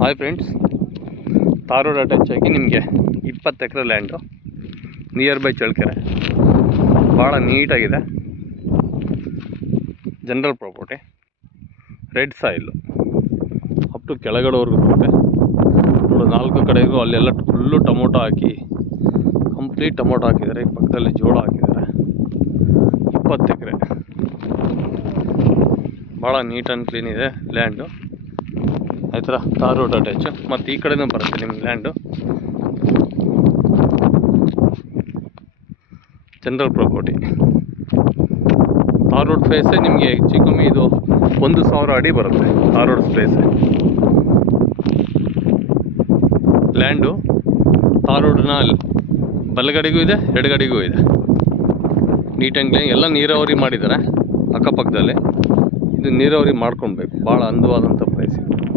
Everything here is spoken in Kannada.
Hi friends, tar road attach ಆಗಿ ನಿಮಗೆ 20 acre land near by Challakere. ಭಾಳ ನೀಟಾಗಿದೆ. General property, red soil up to ಕೆಳಗಡೆವರೆಗೂ ಬರುತ್ತೆ ನೋಡು. 4 ಕಡೆಗೂ ಅಲ್ಲೆಲ್ಲ ಫುಲ್ಲು ಟೊಮೊಟೊ ಹಾಕಿ ಕಂಪ್ಲೀಟ್ ಟೊಮೊಟೊ ಹಾಕಿದ್ದಾರೆ. ಈ ಪಕ್ಕದಲ್ಲಿ ಜೋಳ ಹಾಕಿದ್ದಾರೆ. 20 ಎಕರೆ ಭಾಳ ನೀಟ್ ಆ್ಯಂಡ್ ಕ್ಲೀನ್ ಇದೆ ಲ್ಯಾಂಡು. ಆಯ್ತರ ತಾರ್ ರೋಡ್ ಅಟ್ಯಾಚು. ಮತ್ತು ಈ ಕಡೆನೂ ಬರುತ್ತೆ ನಿಮ್ಗೆ land. General property, tar road ಸ್ಪೇಸೇ ನಿಮಗೆ ಹೆಚ್ಚು ಕಮ್ಮಿ ಇದು 1000 ಅಡಿ ಬರುತ್ತೆ. ತಾರ್ ರೋಡ್ ಸ್ಪೇಸೇ ಲ್ಯಾಂಡು. ತಾರ್ ರೋಡ್ನ ಬಲಗಡೆಗೂ ಇದೆ, ಎಡಗಡೆಗೂ ಇದೆ. Neat and clean. ಎಲ್ಲ ನೀರಾವರಿ ಮಾಡಿದ್ದಾರೆ ಅಕ್ಕಪಕ್ಕದಲ್ಲಿ. ಇದು ನೀರಾವರಿ ಮಾಡ್ಕೊಳ್ಬೇಕು. ಭಾಳ ಅಂದವಾದಂಥ